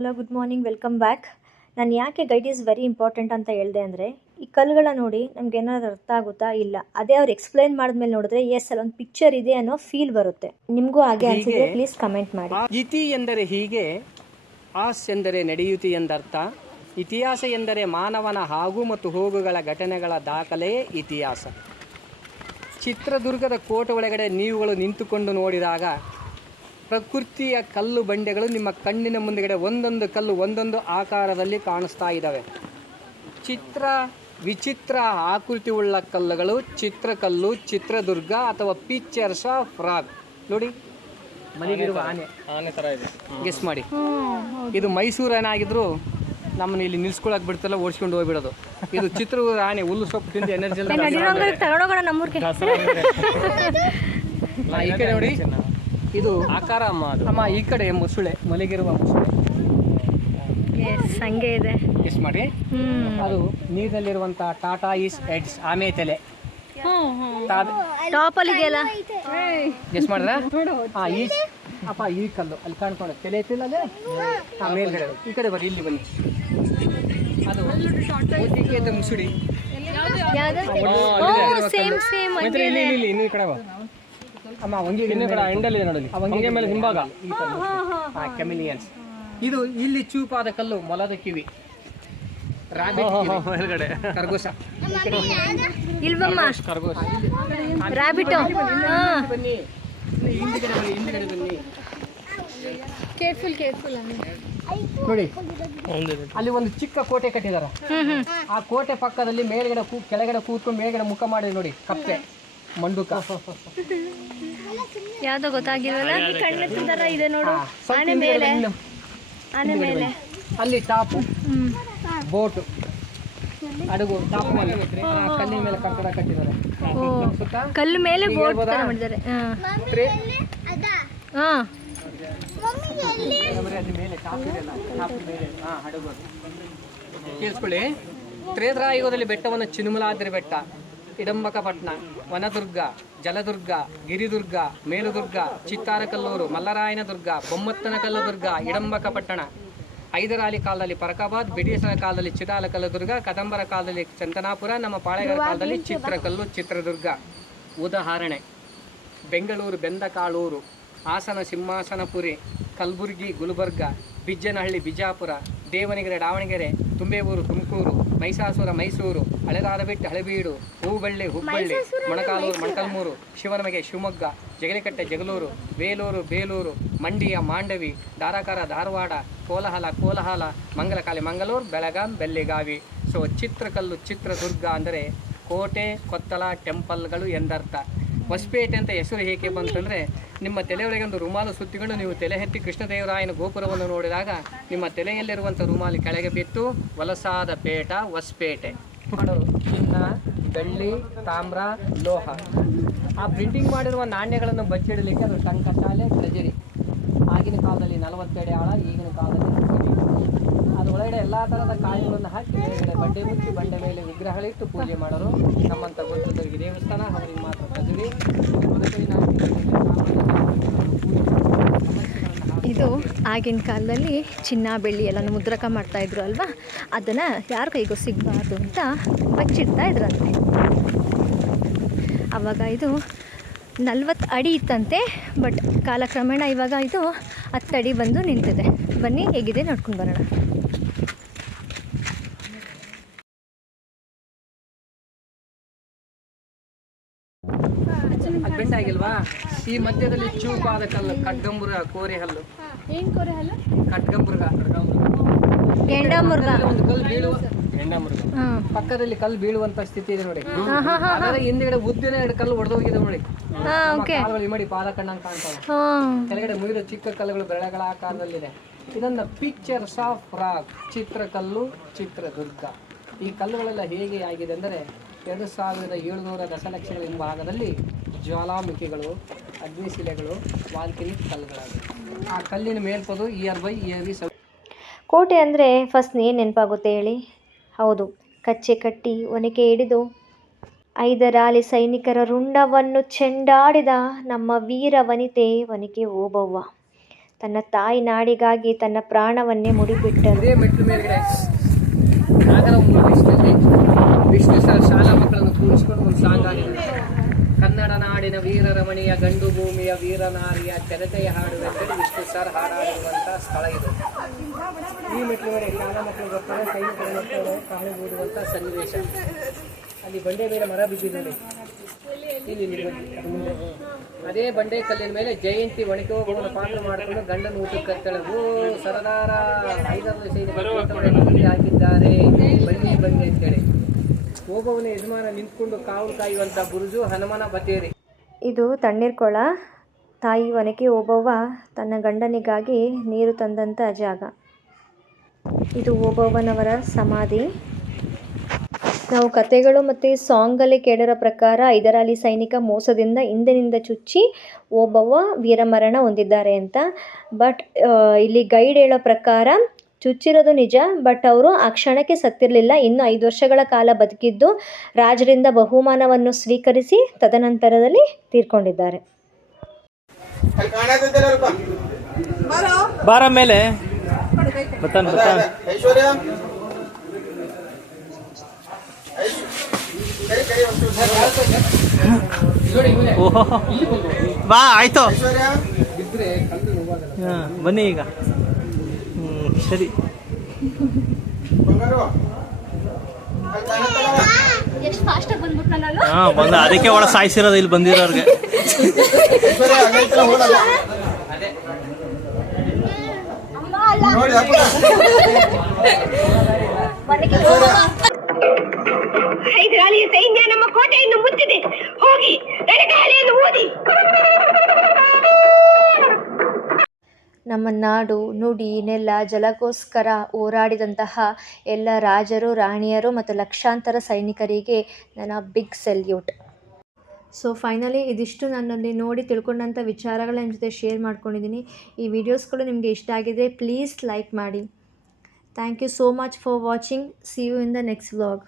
Hello, good morning, welcome back. ನಾನು ಯಾಕೆ guide is very important ಅಂತ ಹೇಳಿದೆ ಅಂದರೆ, ಈ ಕಲ್ಲುಗಳ ನೋಡಿ ನಮ್ಗೆ ಏನಾದ್ರು ಅರ್ಥ ಆಗುತ್ತಾ ಇಲ್ಲ, ಅದೇ ಅವ್ರು ಎಕ್ಸ್ಪ್ಲೈನ್ ಮಾಡಿದ್ಮೇಲೆ ನೋಡಿದ್ರೆ ಎಸ್ ಅಲ್ಲೊಂದು ಪಿಕ್ಚರ್ ಇದೆ ಅನ್ನೋ ಫೀಲ್ ಬರುತ್ತೆ. ನಿಮಗೂ ಹಾಗೆ ಅನಿಸಿದ್ರೆ ಪ್ಲೀಸ್ ಕಮೆಂಟ್ ಮಾಡಿ. ಇತಿ ಎಂದರೆ ಹೀಗೆ, ಆಸ್ ಎಂದರೆ ನಡೆಯುತಿ ಎಂದರ್ಥ. ಇತಿಹಾಸ ಎಂದರೆ ಮಾನವನ ಆಗು ಮತ್ತು ಹೋಗುಗಳ ಘಟನೆಗಳ ದಾಖಲೆಯೇ ಇತಿಹಾಸ. ಚಿತ್ರದುರ್ಗದ ಕೋಟೆ ಒಳಗಡೆ ನೀವುಗಳು ನಿಂತುಕೊಂಡು ನೋಡಿದಾಗ ಪ್ರಕೃತಿಯ ಕಲ್ಲು ಬಂಡೆಗಳು ನಿಮ್ಮ ಕಣ್ಣಿನ ಮುಂದೆಗಡೆ ಒಂದೊಂದು ಕಲ್ಲು ಒಂದೊಂದು ಆಕಾರದಲ್ಲಿ ಕಾಣಿಸ್ತಾ ಇದ್ದಾವೆ. ವಿಚಿತ್ರ ಆಕೃತಿ ಉಳ್ಳ ಕಲ್ಲುಗಳು ಚಿತ್ರಕಲ್ಲು, ಚಿತ್ರದುರ್ಗ ಅಥವಾ ಪಿಕ್ಚರ್ಸ್ ಆಫ್ ರಾಕ್. ನೋಡಿ, ಮನೆಗಿರುವ ಆನೆ ಥರ ಇದೆ, ಗೆಸ್ ಮಾಡಿ. ಇದು ಮೈಸೂರು ಆನೆ ಆಗಿದ್ರು ನಮ್ಮನ್ನ ಇಲ್ಲಿ ನಿಲ್ಸ್ಕೊಳಕ್ ಬಿಡ್ತಲ್ಲ, ಓಡಿಸ್ಕೊಂಡು ಹೋಗ್ಬಿಡೋದು. ಇದು ಚಿತ್ರದುರ್ಗ ಆನೆ, ಹುಲ್ಲು ಸೊಪ್ಪು ತಿಂದು ಎನರ್ಜಿ ಎಲ್ಲ. ಈ ಕಡೆ ನೋಡಿ, ಇದು ಆಕಾರ ಅಮ್ಮ ಈ ಕಡೆ ಮುಸುಳೆ, ಮಲಗಿರುವ ಮುಸುಳೆ ಹಂಗೆ ಇದೆ. ಗೆಸ್ ಮಾಡಿ. ಅದು ನೀರಿನಲ್ಲಿರುವಂತ ಟಾಟಾ ಈಸ್ ಹೆಡ್ಸ್, ಆಮೆ ತಲೆ ಟಾಪ್ ಅಲ್ಲಿ ಇದೆಯಲ್ಲ, ಗೆಸ್ ಮಾಡಿದ್ರ? ಅಪ್ಪ ಈ ಕಲ್ಲು ಅಲ್ಲಿ ಕಾಣ್ಕೊಂಡು ತಲೆ ಐತಿಲ್ಲ ಅಲ್ಲೇ, ಮೇಲ್ಗಡೆ ಈ ಕಡೆ ಬನ್ನಿ, ಇಲ್ಲಿ ಬನ್ನಿ. ಅದು ಮುಸುಡಿ. ಇನ್ನು ಈ ಕಡೆ ಅಮ್ಮ ಒಂಗೆ ಎಂಡಲ್ಲಿ ನೋಡಿ, ಒಂಗೆ ಮೇಲೆ ಹಿಂಭಾಗ ಕೆಮಿಲಿಯನ್ಸ್. ಇದು ಇಲ್ಲಿ ಚೂಪಾದ ಕಲ್ಲು ಮೊಲದ ಕಿವಿ, ಖರ್ಗೋಶ. ಇಲ್ವಮ್ಮ, ರಾಬಿಟ್. ಬನ್ನಿ ಹಿಂದ್ಗಡೆ ಬನ್ನಿ. ಕೇರ್ಫುಲ್ ನೋಡಿ, ಅಲ್ಲಿ ಒಂದು ಚಿಕ್ಕ ಕೋಟೆ ಕಟ್ಟಿದಾರ. ಆ ಕೋಟೆ ಪಕ್ಕದಲ್ಲಿ ಮೇಲ್ಗಡೆ ಕೆಳಗಡೆ ಕೂತ್ಕೊಂಡು ಮೇಲ್ಗಡೆ ಮುಖ ಮಾಡಿ ನೋಡಿ, ಕಪ್ಪೆ ಮಂಡುಕ. ಯಾವ್ದೋ ಗೊತ್ತಾಗಿಲ್ವಲ್ಲ, ಕಣ್ಣು ತರ ಇದೆ ನೋಡು. ಆನೆ ಮೇಲೆ ಅಲ್ಲಿ ಟಾಪು, ಬೋಟು, ಹಡಗು, ಟಾಪ್ ಮೇಲೆ ಕಲ್ಲಿನ ಮೇಲೆ ಕಟ್ಟಡ ಕಟ್ಟಿದ್ದಾರೆ. ಕಲ್ಲು ಮೇಲೆ ಬೋಟ್ ಮಾಡಿದ್ದಾರೆ. ಕೇಳಿಸ್ಕೊಳ್ಳಿ. ತ್ರೇತಾಯುಗದಲ್ಲಿ ಬೆಟ್ಟವನ್ನು ಚಿನುಮಲಾದ್ರಿ ಬೆಟ್ಟ, ಇಡಂಬಕಪಟ್ಟಣ, ವನದುರ್ಗ, ಜಲದುರ್ಗ, ಗಿರಿದುರ್ಗ, ಮೇಲುದುರ್ಗ, ಚಿತ್ತಾರಕಲ್ಲೂರು, ಮಲ್ಲರಾಯನ ದುರ್ಗ, ಬೊಮ್ಮತ್ತನಕಲ್ಲು ದುರ್ಗ, ಇಡಂಬಕಪಟ್ಟಣ. ಹೈದರಾಲಿ ಕಾಲದಲ್ಲಿ ಪರಕಾಬಾದ್, ಬ್ರಿಟಿಷರ ಕಾಲದಲ್ಲಿ ಚಿತಾಲಕಲ್ಲದುರ್ಗ, ಕದಂಬರ ಕಾಲದಲ್ಲಿ ಚಂತನಾಪುರ, ನಮ್ಮ ಪಾಳೆಗಾರ ಕಾಲದಲ್ಲಿ ಚಿತ್ರಕಲ್ಲು, ಚಿತ್ರದುರ್ಗ. ಉದಾಹರಣೆ: ಬೆಂಗಳೂರು ಬೆಂದಕಾಳೂರು, ಹಾಸನ ಸಿಂಹಾಸನಪುರಿ, ಕಲಬುರಗಿ ಗುಲ್ಬರ್ಗ, ಬಿಜ್ಜನಹಳ್ಳಿ ಬಿಜಾಪುರ, ದೇವನಗೆರೆ ದಾವಣಗೆರೆ, ತುಂಬೆಯೂರು ತುಮಕೂರು, ಮೈಸಾಸುರ ಮೈಸೂರು, ಹಳೆದಾರಬೆಟ್ಟು ಹಳೆಬೀಡು, ಹೂಬಳ್ಳಿ ಹುಬ್ಬಳ್ಳಿ, ಮೊಣಕಾಲೂರು ಮೊಣಕಲ್ಮೂರು, ಶಿವನಮೆಗೆ ಶಿವಮೊಗ್ಗ, ಜಗಲಿಕಟ್ಟೆ ಜಗಳೂರು, ಬೇಲೂರು ಬೇಲೂರು, ಮಂಡ್ಯ ಮಾಂಡವಿ, ಧಾರಕಾರ ಧಾರವಾಡ, ಕೋಲಾಹಲ, ಮಂಗಲಕಾಲಿ ಮಂಗಳೂರು, ಬೆಳಗಾಂ ಬೆಳ್ಳಿಗಾವಿ. ಸೊ ಚಿತ್ರಕಲ್ಲು, ಚಿತ್ರದುರ್ಗ ಅಂದರೆ ಕೋಟೆ ಕೊತ್ತಲ ಟೆಂಪಲ್ಗಳು ಎಂದರ್ಥ. ಹೊಸಪೇಟೆ ಅಂತ ಹೆಸರು ಏಕೆ ಬಂತಂದರೆ, ನಿಮ್ಮ ತಲೆಯೊಳಗೆ ಒಂದು ರುಮಾಲು ಸುತ್ತಿಕೊಂಡು ನೀವು ತಲೆ ಎತ್ತಿ ಕೃಷ್ಣದೇವರಾಯನ ಗೋಪುರವನ್ನು ನೋಡಿದಾಗ ನಿಮ್ಮ ತಲೆಯಲ್ಲಿರುವಂಥ ರುಮಾಲು ಕೆಳಗೆ ಬಿತ್ತು ವಲಸಾದ ಪೇಟ ಹೊಸಪೇಟೆ. ಚಿನ್ನ, ಬೆಳ್ಳಿ, ತಾಮ್ರ, ಲೋಹ. ಆ ಪ್ರಿಂಟಿಂಗ್ ಮಾಡಿರುವ ನಾಣ್ಯಗಳನ್ನು ಬಚ್ಚಿಡಲಿಕ್ಕೆ ಅದು ಟಂಕಶಾಲೆ, ಟ್ರೆಜರಿ. ಆಗಿನ ಕಾಲದಲ್ಲಿ 40 ಅಡಿ ಆಳ, ಈಗಿನ ಕಾಲದಲ್ಲಿ ಅದು ಒಳಗಡೆ ಎಲ್ಲ ಥರದ ಕಾಯಿಗಳನ್ನು ಹಾಕಿ ಮೇಲ್ಗಡೆ ಬಂಡೆ ಮುಚ್ಚಿ ಬಂಡೆ ಮೇಲೆ ವಿಗ್ರಹಗಳಿಟ್ಟು ಪೂಜೆ ಮಾಡೋರು. ನಮ್ಮಂಥ ಗೊತ್ತದವರಿಗೆ ದೇವಸ್ಥಾನ, ಅವರಿಗೆ ಮಾತ್ರ ಟ್ರೆಜರಿ. ಇದು ಆಗಿನ ಕಾಲದಲ್ಲಿ ಚಿನ್ನ ಬೆಳ್ಳಿ ಎಲ್ಲನೂ ಮುದ್ರಕ ಮಾಡ್ತಾಯಿದ್ರು ಅಲ್ವಾ, ಅದನ್ನು ಯಾರ ಕೈಗೂ ಸಿಗಬಾರ್ದು ಅಂತ ಬಚ್ಚಿಡ್ತಾ ಇದ್ರಂತೆ. ಆವಾಗ ಇದು 40 ಅಡಿ ಇತ್ತಂತೆ, ಬಟ್ ಕಾಲಕ್ರಮೇಣ ಇವಾಗ ಇದು 10 ಅಡಿ ಬಂದು ನಿಂತಿದೆ. ಬನ್ನಿ ಹೇಗಿದೆ ನೋಡ್ಕೊಂಡು ಬರೋಣ. ಅದು ಬೆಂಡ ಆಗಿಲ್ವಾ? ಈ ಮಧ್ಯದಲ್ಲಿ ಚೂಪಾದ ಕಲ್ಲು ಖಡ್ಗಂಬುರ, ಕೋರೆ ಹಲ್ಲು. ಏನು ಕೋರೆ ಹಲ್ಲು? ಖಡ್ಗಂಬುರ್ಗ, ಒಂದು ಕಲ್ಲು ಬೀಳುವ ಪಕ್ಕದಲ್ಲಿ ಕಲ್ಲು ಬೀಳುವಂತ ಸ್ಥಿತಿ ಇದೆ ನೋಡಿ. ಅದರ ಹಿಂದ್ಗಡೆ ಉದ್ದಿನ 2 ಕಲ್ಲು ಒಡೆದೋಗಿದೆ ನೋಡಿ. ಮಾಡಿ ಪಾದ ಕಣ್ಣಂಗೆ ಕಾಣ್ತಾವೆ. ಕೆಳಗಡೆ ಮುಗಿದ ಚಿಕ್ಕ ಕಲ್ಲುಗಳು ಬೆಳೆಗಳ ಆಕಾರದಲ್ಲಿದೆ. ಇದನ್ನ ಪಿಕ್ಚರ್ಸ್ ಆಫ್ ರಾಕ್, ಚಿತ್ರಕಲ್ಲು, ಚಿತ್ರದುರ್ಗ. ಈ ಕಲ್ಲುಗಳೆಲ್ಲ ಹೇಗೆ ಆಗಿದೆ ಅಂದರೆ, 2700 ದಶಲಕ್ಷಗಳ ಹಿಂಭಾಗದಲ್ಲಿ ಜ್ವಾಲಾಮುಖಿಗಳು, ಅಗ್ನಿಶಿಲೆಗಳು, ವಾಲ್ಕನಿಕ್ ಕಲ್ಲುಗಳಾಗಿವೆ. ಆ ಕಲ್ಲಿನ ಮೇಲ್ಪದು ಇಯರ್ ಬೈ ಇಯರ್. ಕೋಟೆ ಅಂದರೆ ಫಸ್ಟ್ ಏನು ನೆನಪಾಗುತ್ತೆ ಹೇಳಿ? ಹೌದು, ಕಚ್ಚೆ ಕಟ್ಟಿ ಒನಕೆ ಹಿಡಿದು ಐದರಾಲಿ ಸೈನಿಕರ ರುಂಡವನ್ನು ಚೆಂಡಾಡಿದ ನಮ್ಮ ವೀರ ವನಿತೆ ಒನಕೆ ಓಬವ್ವ. ತನ್ನ ತಾಯಿ ನಾಡಿಗಾಗಿ ತನ್ನ ಪ್ರಾಣವನ್ನೇ ಮುಡಿಬಿಟ್ಟರು. ಇದೇ ಮೆಟ್ಲು ಮೇಲ್ಗಡೆ ನಾಗರ ವಿಷ್ಣು ಸರ್ ಶಾಲಾ ಮಕ್ಕಳನ್ನು ಕೂರಿಸಿಕೊಂಡು ಒಂದು ಸಾಂಗ್ ಆಗಿದೆ. ಕನ್ನಡ ನಾಡಿನ ವೀರರಮಣಿಯ ಗಂಡು ಭೂಮಿಯ ವೀರನಾರಿಯ ಜನತೆಯ ಹಾಡು ಅಂತೇಳಿ ವಿಷ್ಣು ಸರ್ ಹಾಡಾಡಿರುವಂಥ ಸ್ಥಳ ಇದು. ಈ ಮೆಟ್ಲು ಮೇಲೆ ಶಾಲಾ ಮಕ್ಕಳು ಬರ್ತಾರೆ, ಸೈನಿಕರು ಮಕ್ಕಳು ಕಾಣೆ ಬೀಳುವಂಥ ಸನ್ನಿವೇಶ. ಅಲ್ಲಿ ಬಂಡೆ ಮೇಲೆ ಮರ ಬಿದ್ದಿದೆ, ಇಲ್ಲಿ ಮುಂದೆ ಅದೇ ಬಂಡೆ ಕಲ್ಲಿನ ಮೇಲೆ ಜಯಂತಿ ಒಣಗಿ ಹೋಗುವ ಪಾತ್ರ ಮಾಡಿಕೊಂಡು ಗಂಡನ ಊಟಕ್ಕೆ ಕತ್ತಳೆ ಸರದಾರ 5 ಸೈನಿಕರು ಹಾಕಿದ್ದಾರೆ, ಬನ್ನಿ ಬನ್ನಿ ಅಂತೇಳಿ ಓಬವ್ವನ ಯಜಮಾನ ನಿಂತ್ಕೊಂಡು ಕಾವಲು ಕಾಯುವಂಥ ಬುರುಜು ಹನುಮನ ಬತ್ತೇರಿ. ಇದು ತಣ್ಣೀರ್ಕೊಳ. ತಾಯಿ ಒನಕೆ ಓಬವ್ವ ತನ್ನ ಗಂಡನಿಗಾಗಿ ನೀರು ತಂದಂಥ ಜಾಗ. ಇದು ಓಬವ್ವನವರ ಸಮಾಧಿ. ನಾವು ಕತೆಗಳು ಮತ್ತು ಸಾಂಗಲ್ಲಿ ಕೇಳಿರೋ ಪ್ರಕಾರ ಹೈದರಾಲಿ ಸೈನಿಕ ಮೋಸದಿಂದ ಹಿಂದಿನಿಂದ ಚುಚ್ಚಿ ಓಬವ್ವ ವೀರಮರಣ ಹೊಂದಿದ್ದಾರೆ ಅಂತ. ಬಟ್ ಇಲ್ಲಿ ಗೈಡ್ ಹೇಳೋ ಪ್ರಕಾರ ಚುಚ್ಚಿರೋದು ನಿಜ, ಬಟ್ ಅವರು ಆ ಕ್ಷಣಕ್ಕೆ ಸತ್ತಿರಲಿಲ್ಲ. ಇನ್ನು 5 ವರ್ಷಗಳ ಕಾಲ ಬದುಕಿದ್ದು ರಾಜರಿಂದ ಬಹುಮಾನವನ್ನು ಸ್ವೀಕರಿಸಿ ತದನಂತರದಲ್ಲಿ ತೀರ್ಕೊಂಡಿದ್ದಾರೆ. ಬಾರ ಮೇಲೆ ಬಾ ಆಯ್ತು ಬನ್ನಿ ಈಗ. ಸರಿ ಬಂದ ಅದಕ್ಕೆ ಒಳ ಸಾಯಿಸಿರೋದು ಇಲ್ಲಿ ಬಂದಿರೋರ್ಗೆ. ಹೈದರಾಲಿಯ ಸೈನ್ಯ ನಮ್ಮ ಕೋಟೆಯನ್ನು ಮುತ್ತಿದೆ, ಹೋಗಿ ರಣಗಾಳಿಯನ್ನು ಊದಿ. ನಮ್ಮ ನಾಡು, ನುಡಿ, ನೆಲ, ಜಲಕ್ಕೋಸ್ಕರ ಹೋರಾಡಿದಂತಹ ಎಲ್ಲ ರಾಜರು, ರಾಣಿಯರು ಮತ್ತು ಲಕ್ಷಾಂತರ ಸೈನಿಕರಿಗೆ ನನ್ನ ಬಿಗ್ ಸೆಲ್ಯೂಟ್. ಸೊ ಫೈನಲಿ ಇದಿಷ್ಟು ನನ್ನಲ್ಲಿ ನೋಡಿ ತಿಳ್ಕೊಂಡಂಥ ವಿಚಾರಗಳ ನಿಮ್ಮ ಜೊತೆ ಶೇರ್ ಮಾಡ್ಕೊಂಡಿದ್ದೀನಿ. ಈ ವಿಡಿಯೋಸ್ಗಳು ನಿಮಗೆ ಇಷ್ಟ ಆಗಿದ್ರೆ ಪ್ಲೀಸ್ ಲೈಕ್ ಮಾಡಿ. Thank you so much for watching. See you in the next vlog.